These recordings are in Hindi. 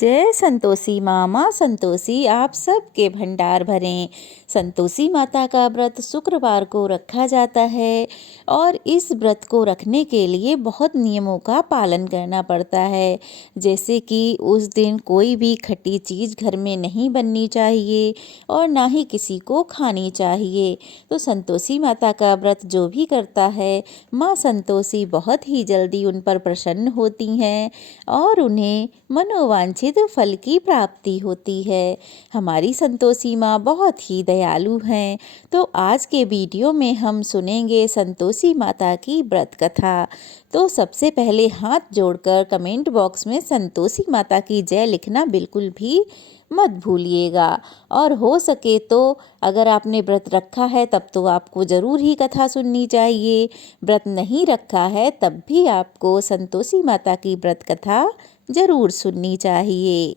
जय संतोषी मामा संतोषी आप सबके भंडार भरें। संतोषी माता का व्रत शुक्रवार को रखा जाता है और इस व्रत को रखने के लिए बहुत नियमों का पालन करना पड़ता है। जैसे कि उस दिन कोई भी खट्टी चीज़ घर में नहीं बननी चाहिए और ना ही किसी को खानी चाहिए। तो संतोषी माता का व्रत जो भी करता है, माँ संतोषी बहुत ही जल्दी उन पर प्रसन्न होती हैं और उन्हें मनोवांछित फल की प्राप्ति होती है। हमारी संतोषी माँ बहुत ही दयालु हैं। तो आज के वीडियो में हम सुनेंगे संतोषी माता की व्रत कथा। तो सबसे पहले हाथ जोड़कर कमेंट बॉक्स में संतोषी माता की जय लिखना बिल्कुल भी मत भूलिएगा। और हो सके तो अगर आपने व्रत रखा है तब तो आपको ज़रूर ही कथा सुननी चाहिए। व्रत नहीं रखा है तब भी आपको संतोषी माता की व्रत कथा ज़रूर सुननी चाहिए,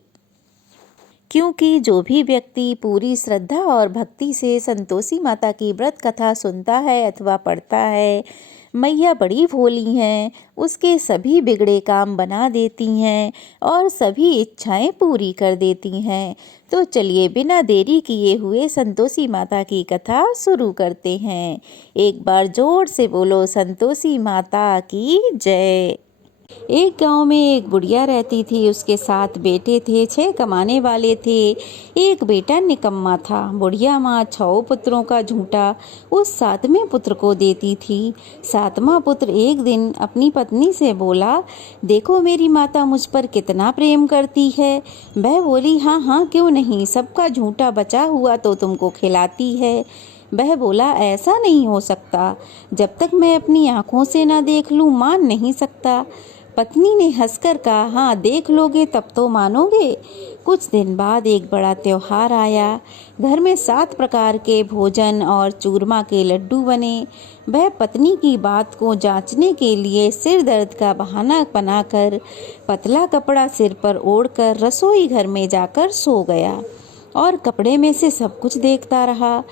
क्योंकि जो भी व्यक्ति पूरी श्रद्धा और भक्ति से संतोषी माता की व्रत कथा सुनता है अथवा पढ़ता है, मैया बड़ी भोली हैं, उसके सभी बिगड़े काम बना देती हैं और सभी इच्छाएं पूरी कर देती हैं। तो चलिए बिना देरी किए हुए संतोषी माता की कथा शुरू करते हैं। एक बार जोर से बोलो संतोषी माता की जय। एक गांव में एक बुढ़िया रहती थी। उसके 7 बेटे थे, 6 कमाने वाले थे। एक बेटा निकम्मा था। बुढ़िया माँ 6 पुत्रों का झूठा उस 7वें पुत्र को देती थी। 7वां पुत्र एक दिन अपनी पत्नी से बोला, देखो मेरी माता मुझ पर कितना प्रेम करती है। वह बोली, हाँ हाँ क्यों नहीं, सबका झूठा बचा हुआ तो तुमको खिलाती है। वह बोला, ऐसा नहीं हो सकता, जब तक मैं अपनी आंखों से ना देख लूं मान नहीं सकता। पत्नी ने हंसकर कहा, हाँ देख लोगे तब तो मानोगे। कुछ दिन बाद एक बड़ा त्योहार आया। घर में 7 प्रकार के भोजन और चूरमा के लड्डू बने। वह पत्नी की बात को जांचने के लिए सिर दर्द का बहाना बनाकर पतला कपड़ा सिर पर ओढ़कर रसोई घर में जाकर सो गया और कपड़े में से सब कुछ देखता रहा।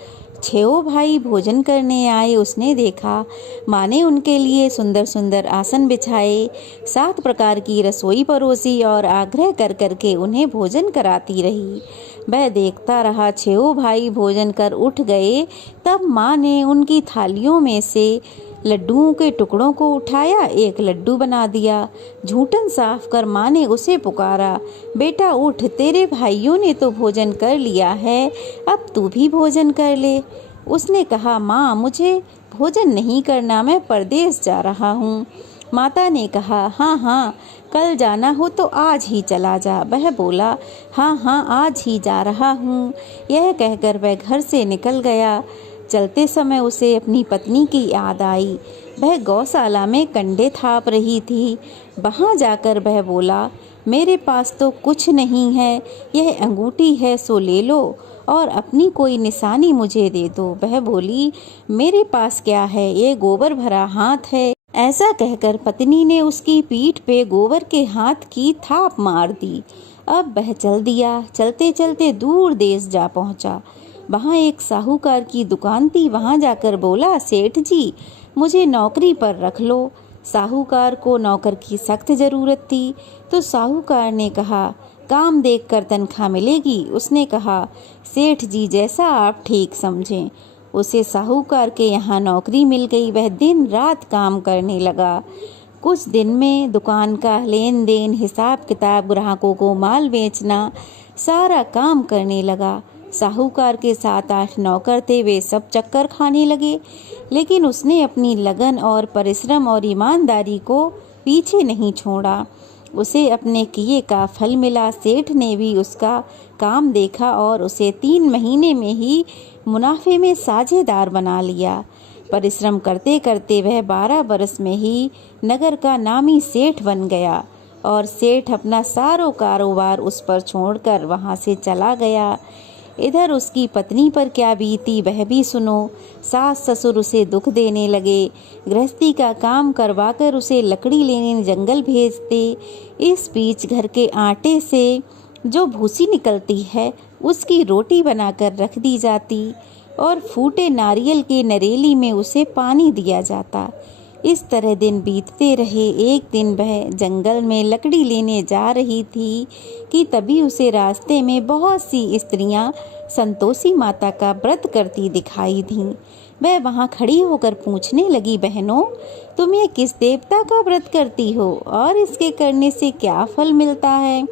6 भाई भोजन करने आए। उसने देखा माँ ने उनके लिए सुंदर सुंदर आसन बिछाए, 7 प्रकार की रसोई परोसी और आग्रह कर करके उन्हें भोजन कराती रही। वह देखता रहा। 6 भाई भोजन कर उठ गए। तब माँ ने उनकी थालियों में से लड्डुओं के टुकड़ों को उठाया, एक लड्डू बना दिया। झूठन साफ कर माँ ने उसे पुकारा, बेटा उठ, तेरे भाइयों ने तो भोजन कर लिया है, अब तू भी भोजन कर ले। उसने कहा, माँ मुझे भोजन नहीं करना, मैं परदेश जा रहा हूँ। माता ने कहा, हाँ हाँ कल जाना हो तो आज ही चला जा। वह बोला, हाँ हाँ आज ही जा रहा हूँ। यह कहकर वह घर से निकल गया। चलते समय उसे अपनी पत्नी की याद आई। वह गौशाला में कंडे थाप रही थी। वहाँ जाकर वह बोला, मेरे पास तो कुछ नहीं है, यह अंगूठी है सो ले लो और अपनी कोई निशानी मुझे दे दो। वह बोली, मेरे पास क्या है, ये गोबर भरा हाथ है। ऐसा कहकर पत्नी ने उसकी पीठ पे गोबर के हाथ की थाप मार दी। अब वह चल दिया। चलते चलते दूर देश जा पहुँचा। वहाँ एक साहूकार की दुकान थी। वहाँ जाकर बोला, सेठ जी मुझे नौकरी पर रख लो। साहूकार को नौकर की सख्त ज़रूरत थी। तो साहूकार ने कहा, काम देखकर तनख्वाह मिलेगी। उसने कहा, सेठ जी जैसा आप ठीक समझें। उसे साहूकार के यहाँ नौकरी मिल गई। वह दिन रात काम करने लगा। कुछ दिन में दुकान का लेन देन, हिसाब किताब, ग्राहकों को माल बेचना, सारा काम करने लगा। साहूकार के 7-8 नौकर थे, वे सब चक्कर खाने लगे, लेकिन उसने अपनी लगन और परिश्रम और ईमानदारी को पीछे नहीं छोड़ा। उसे अपने किए का फल मिला। सेठ ने भी उसका काम देखा और उसे 3 महीने में ही मुनाफे में साझेदार बना लिया। परिश्रम करते करते वह 12 बरस में ही नगर का नामी सेठ बन गया और सेठ अपना सारो कारोबार उस पर छोड़कर वहाँ से चला गया। इधर उसकी पत्नी पर क्या बीती वह भी सुनो। सास ससुर उसे दुख देने लगे। गृहस्थी का काम करवाकर उसे लकड़ी लेने जंगल भेजते। इस बीच घर के आटे से जो भूसी निकलती है उसकी रोटी बनाकर रख दी जाती और फूटे नारियल के नरेली में उसे पानी दिया जाता। इस तरह दिन बीतते रहे। एक दिन वह जंगल में लकड़ी लेने जा रही थी कि तभी उसे रास्ते में बहुत सी स्त्रियां संतोषी माता का व्रत करती दिखाई दीं। वह वहां खड़ी होकर पूछने लगी, बहनों, तुम ये किस देवता का व्रत करती हो और इसके करने से क्या फल मिलता है?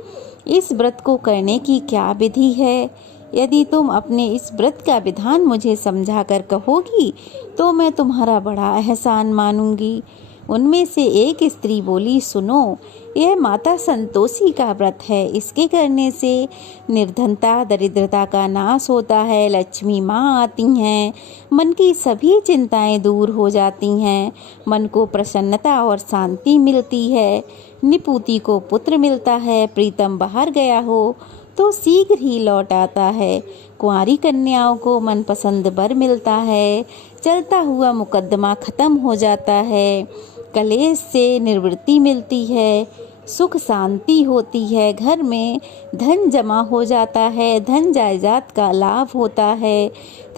इस व्रत को करने की क्या विधि है? यदि तुम अपने इस व्रत का विधान मुझे समझा कर कहोगी तो मैं तुम्हारा बड़ा एहसान मानूंगी। उनमें से एक स्त्री बोली, सुनो, यह माता संतोषी का व्रत है। इसके करने से निर्धनता दरिद्रता का नाश होता है, लक्ष्मी माँ आती हैं, मन की सभी चिंताएं दूर हो जाती हैं, मन को प्रसन्नता और शांति मिलती है, निपुति को पुत्र मिलता है, प्रीतम बाहर गया हो तो शीघ्र ही लौट आता है, कुंवारी कन्याओं को मनपसंद वर मिलता है, चलता हुआ मुकद्दमा खत्म हो जाता है, कलेश से निवृत्ति मिलती है, सुख शांति होती है, घर में धन जमा हो जाता है, धन जायदाद का लाभ होता है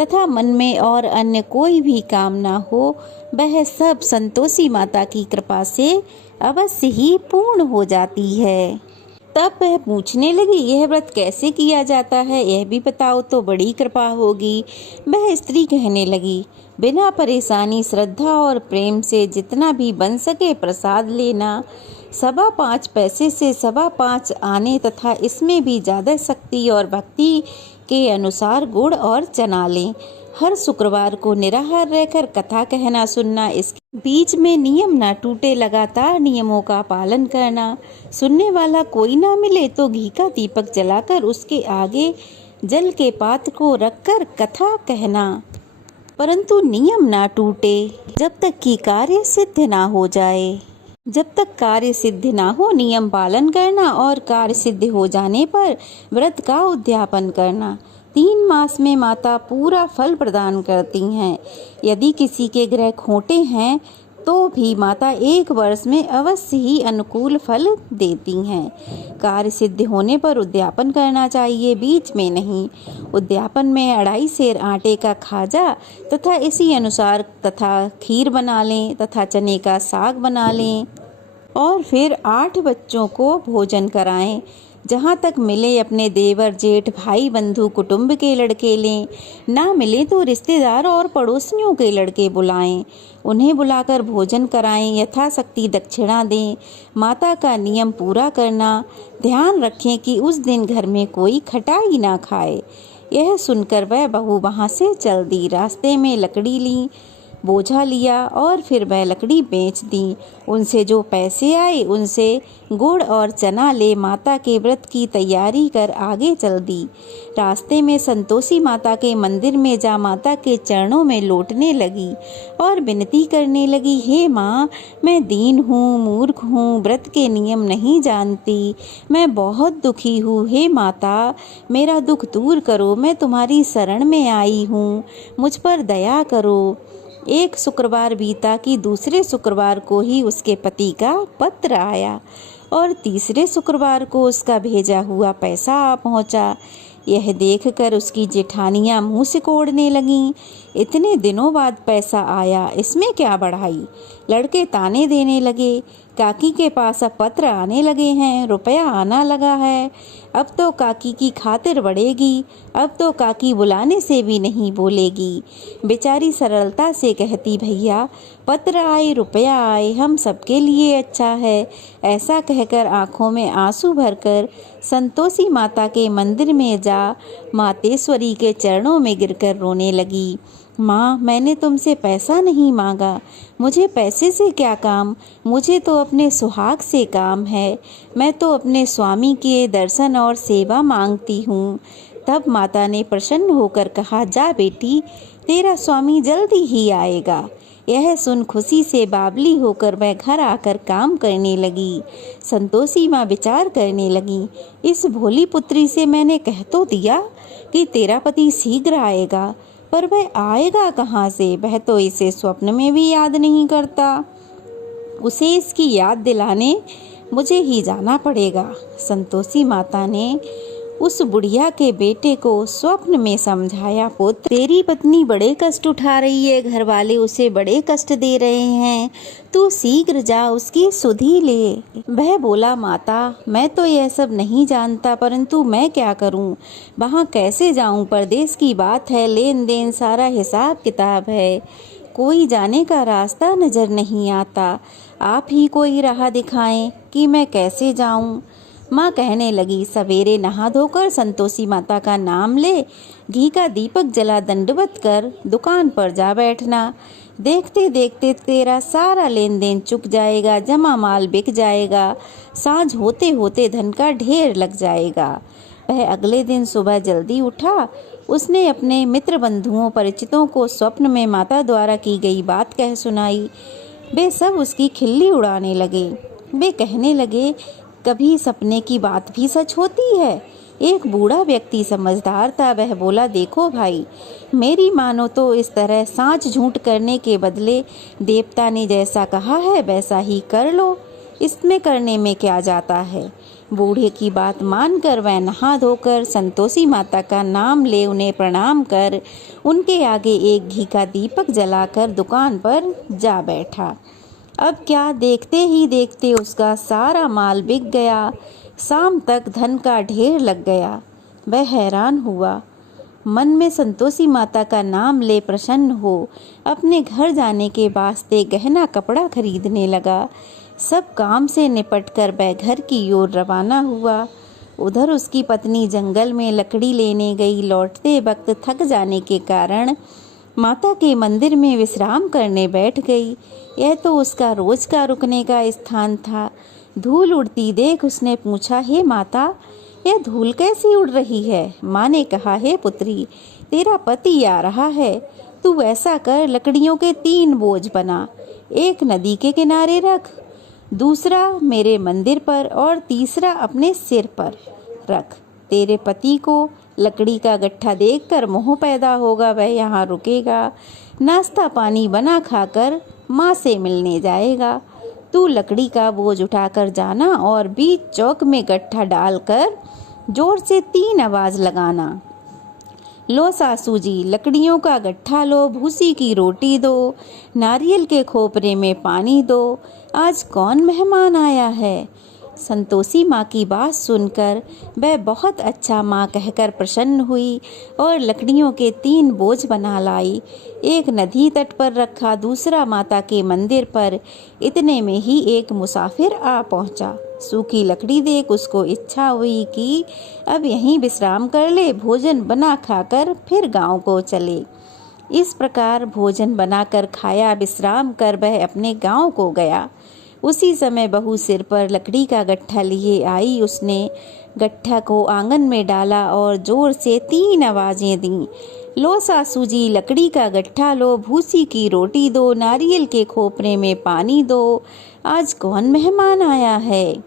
तथा मन में और अन्य कोई भी कामना हो वह सब संतोषी माता की कृपा से अवश्य ही पूर्ण हो जाती है। तब वह पूछने लगी, यह व्रत कैसे किया जाता है, यह भी बताओ तो बड़ी कृपा होगी। वह स्त्री कहने लगी, बिना परेशानी श्रद्धा और प्रेम से जितना भी बन सके प्रसाद लेना, 5.25 पैसे से 5.25 आने तथा इसमें भी ज़्यादा शक्ति और भक्ति के अनुसार गुड़ और चना लें। हर शुक्रवार को निराहार रहकर कथा कहना सुनना, इसके बीच में नियम ना टूटे, लगातार नियमों का पालन करना, सुनने वाला कोई ना मिले तो घी का दीपक जलाकर उसके आगे जल के पात्र को रखकर कथा कहना, परंतु नियम ना टूटे जब तक कि कार्य सिद्ध ना हो जाए। जब तक कार्य सिद्ध ना हो नियम पालन करना और कार्य सिद्ध हो जाने पर व्रत का उद्यापन करना। 3 मास में माता पूरा फल प्रदान करती हैं। यदि किसी के ग्रह खोटे हैं तो भी माता 1 वर्ष में अवश्य ही अनुकूल फल देती हैं। कार्य सिद्ध होने पर उद्यापन करना चाहिए, बीच में नहीं। उद्यापन में 2.5 सेर आटे का खाजा तथा इसी अनुसार तथा खीर बना लें तथा चने का साग बना लें और फिर 8 बच्चों को भोजन कराएं। जहाँ तक मिले अपने देवर जेठ भाई बंधु कुटुंब के लड़के लें, ना मिले तो रिश्तेदार और पड़ोसियों के लड़के बुलाएं, उन्हें बुलाकर भोजन कराएं, यथाशक्ति दक्षिणा दें। माता का नियम पूरा करना, ध्यान रखें कि उस दिन घर में कोई खटाई ना खाए। यह सुनकर वह बहू वहाँ से चल दी। रास्ते में लकड़ी ली, बोझा लिया और फिर वह लकड़ी बेच दी। उनसे जो पैसे आए उनसे गुड़ और चना ले माता के व्रत की तैयारी कर आगे चल दी। रास्ते में संतोषी माता के मंदिर में जा माता के चरणों में लौटने लगी और विनती करने लगी, हे माँ, मैं दीन हूँ, मूर्ख हूँ, व्रत के नियम नहीं जानती, मैं बहुत दुखी हूँ। हे माता, मेरा दुख दूर करो, मैं तुम्हारी शरण में आई हूँ, मुझ पर दया करो। एक शुक्रवार बीता कि दूसरे शुक्रवार को ही उसके पति का पत्र आया और तीसरे शुक्रवार को उसका भेजा हुआ पैसा आ पहुंचा। यह देखकर उसकी जेठानियां मुंह सिकोड़ने लगीं। इतने दिनों बाद पैसा आया, इसमें क्या बढ़ाई। लड़के ताने देने लगे, काकी के पास अब पत्र आने लगे हैं, रुपया आना लगा है, अब तो काकी की खातिर बढ़ेगी, अब तो काकी बुलाने से भी नहीं बोलेगी। बेचारी सरलता से कहती, भैया पत्र आए, रुपया आए, हम सबके लिए अच्छा है। ऐसा कहकर आंखों में आंसू भरकर संतोषी माता के मंदिर में जा मातेश्वरी के चरणों में गिरकर रोने लगी। माँ, मैंने तुमसे पैसा नहीं मांगा, मुझे पैसे से क्या काम, मुझे तो अपने सुहाग से काम है, मैं तो अपने स्वामी के दर्शन और सेवा मांगती हूँ। तब माता ने प्रसन्न होकर कहा, जा बेटी, तेरा स्वामी जल्दी ही आएगा। यह सुन खुशी से बावली होकर वह घर आकर काम करने लगी। संतोषी माँ विचार करने लगी, इस भोली पुत्री से मैंने कह तो दिया कि तेरा पति शीघ्र आएगा, पर वह आएगा कहाँ से, वह तो इसे स्वप्न में भी याद नहीं करता। उसे इसकी याद दिलाने मुझे ही जाना पड़ेगा। संतोषी माता ने उस बुढ़िया के बेटे को स्वप्न में समझाया, पुत्र तेरी पत्नी बड़े कष्ट उठा रही है, घर वाले उसे बड़े कष्ट दे रहे हैं, तू शीघ्र जा उसकी सुधि ले। वह बोला, माता मैं तो यह सब नहीं जानता, परंतु मैं क्या करूं, वहां कैसे जाऊं, परदेश की बात है, लेन देन सारा हिसाब किताब है, कोई जाने का रास्ता नजर नहीं आता, आप ही कोई राह दिखाएं कि मैं कैसे जाऊं। माँ कहने लगी, सवेरे नहा धोकर संतोषी माता का नाम ले, घी का दीपक जला दंडवत कर दुकान पर जा बैठना, देखते देखते तेरा सारा लेन देन चुक जाएगा, जमा माल बिक जाएगा, सांझ होते होते धन का ढेर लग जाएगा। वह अगले दिन सुबह जल्दी उठा। उसने अपने मित्र बंधुओं परिचितों को स्वप्न में माता द्वारा की गई बात कह सुनाई। वे सब उसकी खिल्ली उड़ाने लगे। वे कहने लगे, कभी सपने की बात भी सच होती है। एक बूढ़ा व्यक्ति समझदार था। वह बोला, देखो भाई, मेरी मानो तो इस तरह सांच झूठ करने के बदले देवता ने जैसा कहा है वैसा ही कर लो, इसमें करने में क्या जाता है। बूढ़े की बात मानकर वह नहा धोकर संतोषी माता का नाम ले उन्हें प्रणाम कर उनके आगे एक घी का दीपक जलाकर दुकान पर जा बैठा। अब क्या, देखते ही देखते उसका सारा माल बिक गया, शाम तक धन का ढेर लग गया। वह हैरान हुआ, मन में संतोषी माता का नाम ले प्रसन्न हो अपने घर जाने के वास्ते गहना कपड़ा खरीदने लगा। सब काम से निपटकर वह घर की ओर रवाना हुआ। उधर उसकी पत्नी जंगल में लकड़ी लेने गई। लौटते वक्त थक जाने के कारण माता के मंदिर में विश्राम करने बैठ गई। यह तो उसका रोज का रुकने का स्थान था। धूल उड़ती देख उसने पूछा, हे माता, यह धूल कैसी उड़ रही है। माँ ने कहा, हे पुत्री, तेरा पति आ रहा है, तू ऐसा कर, लकड़ियों के 3 बोझ बना, एक नदी के किनारे रख, दूसरा मेरे मंदिर पर और तीसरा अपने सिर पर रख। तेरे पति को लकड़ी का गट्ठा देखकर मोह पैदा होगा, वह यहाँ रुकेगा, नाश्ता पानी बना खाकर माँ से मिलने जाएगा। तू लकड़ी का बोझ उठाकर जाना और बीच चौक में गट्ठा डालकर जोर से 3 आवाज लगाना। लो सासू जी, लकड़ियों का गट्ठा लो, भूसी की रोटी दो, नारियल के खोपरे में पानी दो, आज कौन मेहमान आया है। संतोषी माँ की बात सुनकर वह बहुत अच्छा माँ कहकर प्रसन्न हुई और लकड़ियों के 3 बोझ बना लाई। एक नदी तट पर रखा, दूसरा माता के मंदिर पर। इतने में ही एक मुसाफिर आ पहुँचा। सूखी लकड़ी देख उसको इच्छा हुई कि अब यहीं विश्राम कर ले, भोजन बना खाकर फिर गांव को चले। इस प्रकार भोजन बनाकर खाया, विश्राम कर वह अपने गांव को गया। उसी समय बहू सिर पर लकड़ी का गट्ठा लिए आई। उसने गट्ठा को आंगन में डाला और जोर से 3 आवाजें दी। लो सासू जी, लकड़ी का गट्ठा लो, भूसी की रोटी दो, नारियल के खोपरे में पानी दो, आज कौन मेहमान आया है।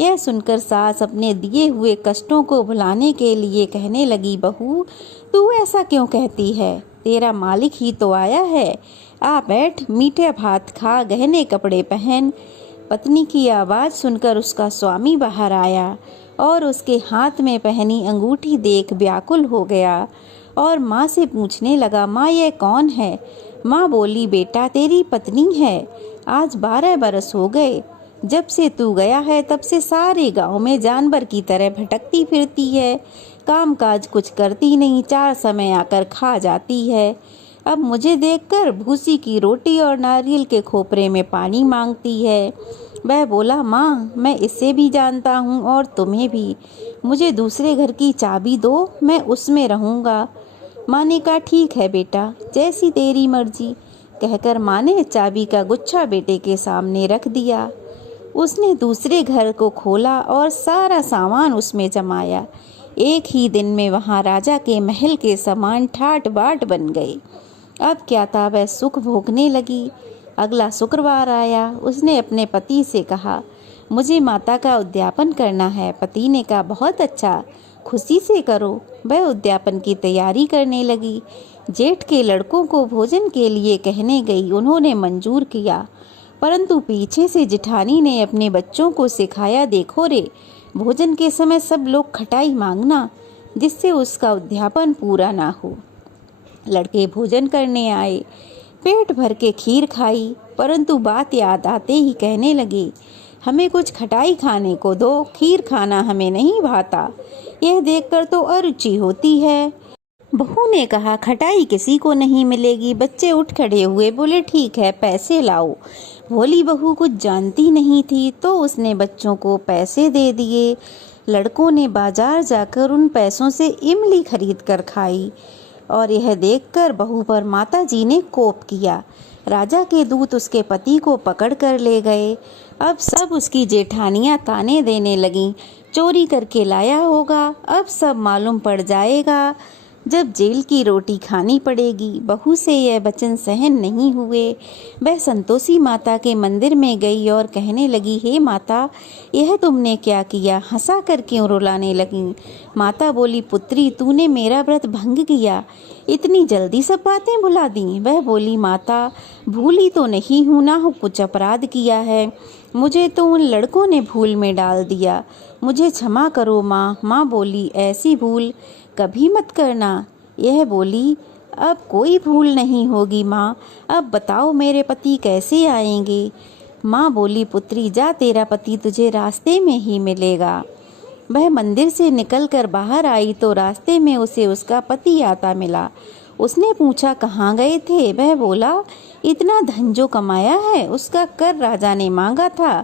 यह सुनकर सास अपने दिए हुए कष्टों को भुलाने के लिए कहने लगी, बहू तू ऐसा क्यों कहती है, तेरा मालिक ही तो आया है, आ बैठ, मीठे भात खा, गहने कपड़े पहन। पत्नी की आवाज़ सुनकर उसका स्वामी बाहर आया और उसके हाथ में पहनी अंगूठी देख व्याकुल हो गया और माँ से पूछने लगा, माँ यह कौन है। माँ बोली, बेटा तेरी पत्नी है, आज 12 बरस हो गए, जब से तू गया है तब से सारे गांव में जानवर की तरह भटकती फिरती है, काम काज कुछ करती नहीं, 4 समय आकर खा जाती है। अब मुझे देखकर भूसी की रोटी और नारियल के खोपरे में पानी मांगती है। वह बोला, माँ मैं इसे भी जानता हूँ और तुम्हें भी, मुझे दूसरे घर की चाबी दो, मैं उसमें रहूँगा। माँ ने कहा, ठीक है बेटा, जैसी तेरी मर्जी, कहकर माँ ने चाबी का गुच्छा बेटे के सामने रख दिया। उसने दूसरे घर को खोला और सारा सामान उसमें जमाया। एक ही दिन में वहाँ राजा के महल के समान ठाट बाट बन गए। अब क्या था, वह सुख भोगने लगी। अगला शुक्रवार आया। उसने अपने पति से कहा, मुझे माता का उद्यापन करना है। पति ने कहा, बहुत अच्छा, खुशी से करो। वह उद्यापन की तैयारी करने लगी। जेठ के लड़कों को भोजन के लिए कहने गई, उन्होंने मंजूर किया, परंतु पीछे से जिठानी ने अपने बच्चों को सिखाया, देखो रे, भोजन के समय सब लोग खटाई मांगना, जिससे उसका उद्यापन पूरा ना हो। लड़के भोजन करने आए, पेट भर के खीर खाई, परंतु बात याद आते ही कहने लगे, हमें कुछ खटाई खाने को दो, खीर खाना हमें नहीं भाता, यह देखकर तो अरुचि होती है। बहू ने कहा, खटाई किसी को नहीं मिलेगी। बच्चे उठ खड़े हुए, बोले ठीक है, पैसे लाओ। भोली बहू कुछ जानती नहीं थी, तो उसने बच्चों को पैसे दे दिए। लड़कों ने बाजार जाकर उन पैसों से इमली खरीद कर खाई, और यह देखकर बहू पर माताजी ने कोप किया। राजा के दूत उसके पति को पकड़ कर ले गए। अब सब उसकी जेठानियां ताने देने लगीं, चोरी करके लाया होगा, अब सब मालूम पड़ जाएगा, जब जेल की रोटी खानी पड़ेगी। बहू से यह वचन सहन नहीं हुए। वह संतोषी माता के मंदिर में गई और कहने लगी, हे माता, यह तुमने क्या किया? हंसा कर क्यों रुलाने लगी? माता बोली, पुत्री, तूने मेरा व्रत भंग किया, इतनी जल्दी सब बातें भुला दी। वह बोली, माता, भूली तो नहीं हूँ, ना कुछ अपराध किया है, मुझे तो उन लड़कों ने भूल में डाल दिया, मुझे क्षमा करो माँ। माँ बोली, ऐसी भूल कभी मत करना। यह बोली, अब कोई भूल नहीं होगी माँ, अब बताओ मेरे पति कैसे आएंगे? माँ बोली, पुत्री, जा, तेरा पति तुझे रास्ते में ही मिलेगा। वह मंदिर से निकलकर बाहर आई तो रास्ते में उसे उसका पति आता मिला। उसने पूछा, कहाँ गए थे? वह बोला, इतना धन जो कमाया है उसका कर राजा ने मांगा था,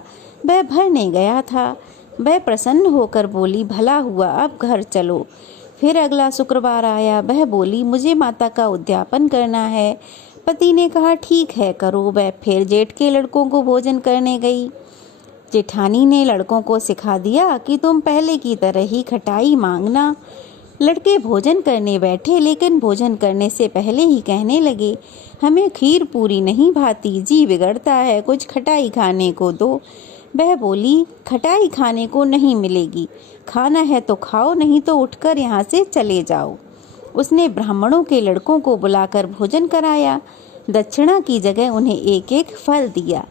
वह भरने गया था। वह प्रसन्न होकर बोली, भला हुआ, अब घर चलो। फिर अगला शुक्रवार आया। वह बोली, मुझे माता का उद्यापन करना है। पति ने कहा, ठीक है, करो। वह फिर जेठ के लड़कों को भोजन करने गई। जेठानी ने लड़कों को सिखा दिया कि तुम पहले की तरह ही खटाई मांगना। लड़के भोजन करने बैठे, लेकिन भोजन करने से पहले ही कहने लगे, हमें खीर पूरी नहीं भाती, जी बिगड़ता है, कुछ खटाई खाने को दो। वह बोली, खटाई खाने को नहीं मिलेगी, खाना है तो खाओ, नहीं तो उठकर यहाँ से चले जाओ। उसने ब्राह्मणों के लड़कों को बुलाकर भोजन कराया। दक्षिणा की जगह उन्हें एक एक फल दिया,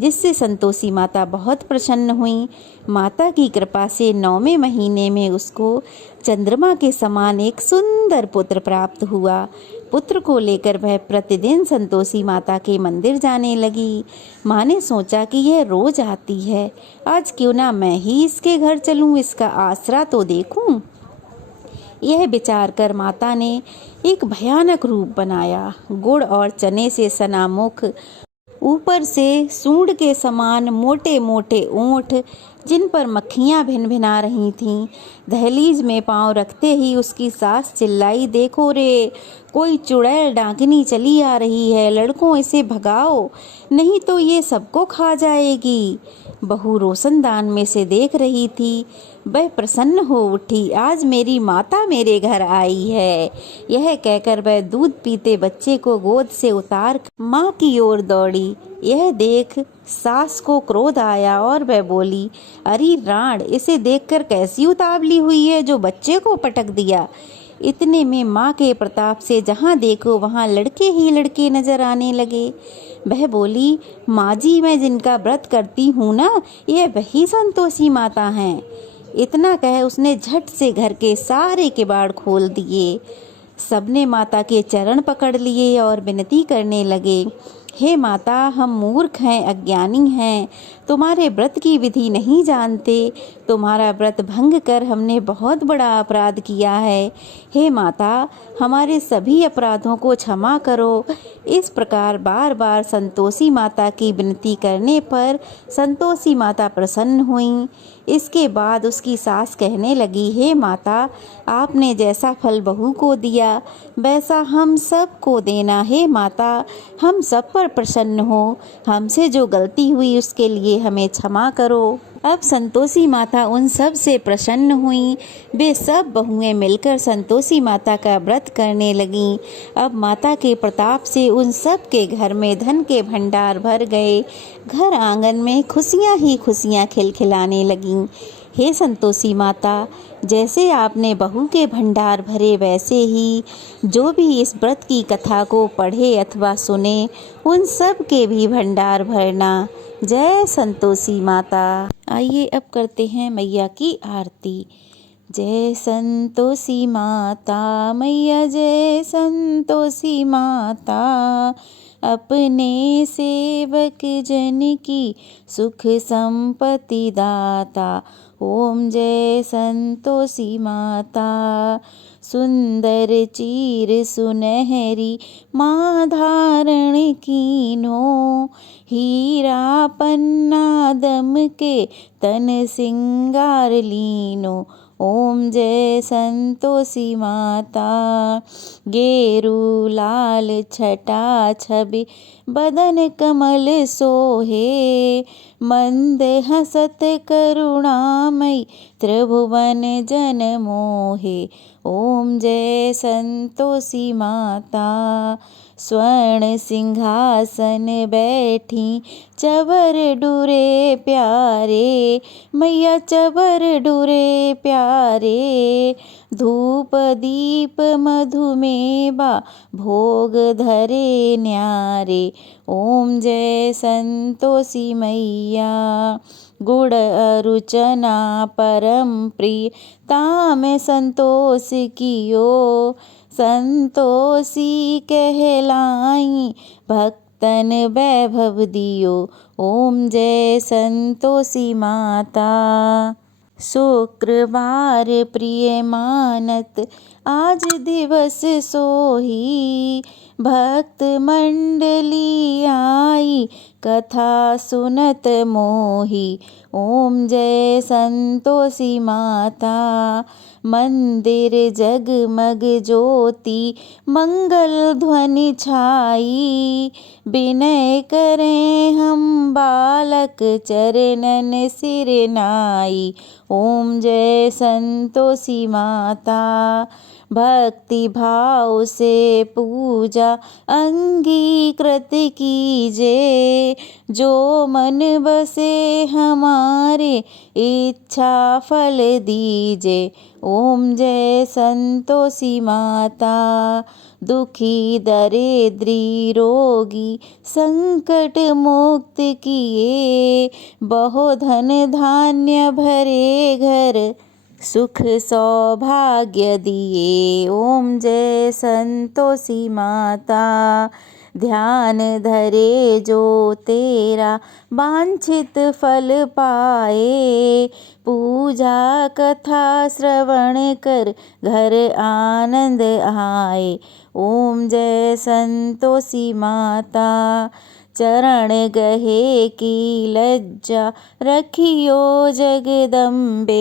जिससे संतोषी माता बहुत प्रसन्न हुई। माता की कृपा से 9वें महीने में उसको चंद्रमा के समान एक सुंदर पुत्र प्राप्त हुआ। पुत्र को लेकर वह प्रतिदिन संतोषी माता के मंदिर जाने लगी। माँ ने सोचा कि यह रोज आती है, आज क्यों ना मैं ही इसके घर चलूं, इसका आसरा तो देखूं। यह विचार कर माता ने एक भयानक रूप बनाया। गुड़ और चने से सना मुख, ऊपर से सूंड के समान मोटे मोटे ओंठ, जिन पर मक्खियाँ भिनभिना रही थीं। दहलीज में पांव रखते ही उसकी सास चिल्लाई, देखो रे, कोई चुड़ैल डांकनी चली आ रही है, लड़कों इसे भगाओ, नहीं तो ये सबको खा जाएगी। बहू रोशनदान में से देख रही थी। वह प्रसन्न हो उठी, आज मेरी माता मेरे घर आई है। यह कहकर वह दूध पीते बच्चे को गोद से उतार माँ की ओर दौड़ी। यह देख सास को क्रोध आया और वह बोली, अरे राण, इसे देखकर कैसी उतावली हुई है जो बच्चे को पटक दिया। इतने में माँ के प्रताप से जहाँ देखो वहाँ लड़के ही लड़के नजर आने लगे। वह बोली, माँ जी, मैं जिनका व्रत करती हूँ ना, यह वही संतोषी माता हैं। इतना कह उसने झट से घर के सारे किवाड़ खोल दिए। सबने माता के चरण पकड़ लिए और विनती करने लगे, हे माता, हम मूर्ख हैं, अज्ञानी हैं, तुम्हारे व्रत की विधि नहीं जानते, तुम्हारा व्रत भंग कर हमने बहुत बड़ा अपराध किया है। हे माता, हमारे सभी अपराधों को क्षमा करो। इस प्रकार बार बार संतोषी माता की विनती करने पर संतोषी माता प्रसन्न हुई। इसके बाद उसकी सास कहने लगी, हे माता, आपने जैसा फल बहू को दिया वैसा हम सब को देना। हे माता, हम सब पर प्रसन्न हो, हमसे जो गलती हुई उसके लिए हमें क्षमा करो। अब संतोषी माता उन सब से प्रसन्न हुई। वे सब बहुएं मिलकर संतोषी माता का व्रत करने लगीं। अब माता के प्रताप से उन सब के घर में धन के भंडार भर गए। घर आंगन में खुशियां ही खुशियां खिलखिलाने लगीं। हे संतोषी माता, जैसे आपने बहू के भंडार भरे, वैसे ही जो भी इस व्रत की कथा को पढ़े अथवा सुने, उन सब के भी भंडार भरना। जय संतोषी माता। आइए अब करते हैं मैया की आरती। जय संतोषी माता मैया, जय संतोषी माता, अपने सेवक जन की सुख संपत्ति दाता। ओम जय संतोषी माता। सुंदर चीर सुनहरी माँ धारण कीनो, हीरा पन्ना दम के तन सिंगार लीनो। ओम जय संतोषी माता। गेरू लाल छटा छवि बदन कमल सोहे, मंद हसत करुणामयी त्रिभुवन जन मोहे। ओम जय संतोषी माता। स्वर्ण सिंहासन बैठी चवर डुरे प्यारे, मैया चवर डुरे प्यारे। धूप दीप मधुमेवा भोग धरे न्यारे। ओम जय संतोषी मैया। गुड़ अरुचना परम प्रिय ताम संतोष कियो, संतोषी कहलाई भक्तन वैभव दियो। ओम जय संतोषी माता। शुक्रवार प्रिय मानत आज दिवस सोही, भक्त मंडली आई कथा सुनत मोही। ओम जय संतोषी माता। मंदिर जगमग ज्योति मंगल ध्वनि छाई, विनय करें हम बालक चरणन सिर नाई। ओम जय संतोषी माता। भक्ति भाव से पूजा अंगीकृत कीजे, जो मन बसे हमारे इच्छा फल दीजे। ओम जय संतोषी माता। दुखी दरिद्री रोगी संकट मुक्त किए, बहु धन धान्य भरे घर सुख सौभाग्य दिए। ओम जय संतोषी माता। ध्यान धरे जो तेरा वांछित फल पाए, पूजा कथा श्रवण कर घर आनंद आए। ओम जय संतोषी माता। चरण गहे की लज्जा रखियो जगदम्बे,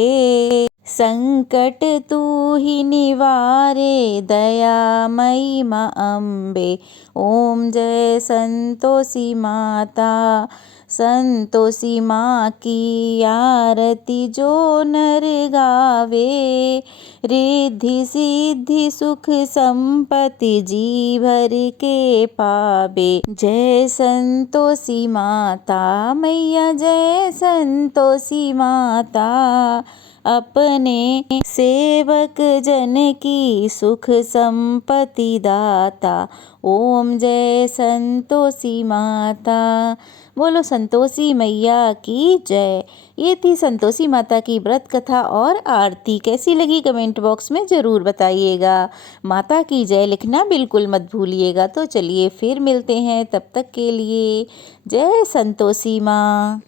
संकट तू ही निवारे दयामयी माँ अम्बे। ओम जय संतोषी माता। संतोषी माँ की आरती जो नर गावे, रिद्धि सिद्धि सुख संपत्ति जी भर के पावे। जय संतोषी माता मैया, जय संतोषी माता, अपने सेवक जन की सुख संपत्ति दाता। ओम जय संतोषी माता। बोलो संतोषी मैया की जय। ये थी संतोषी माता की व्रत कथा और आरती। कैसी लगी कमेंट बॉक्स में ज़रूर बताइएगा। माता की जय लिखना बिल्कुल मत भूलिएगा। तो चलिए फिर मिलते हैं, तब तक के लिए जय संतोषी माँ।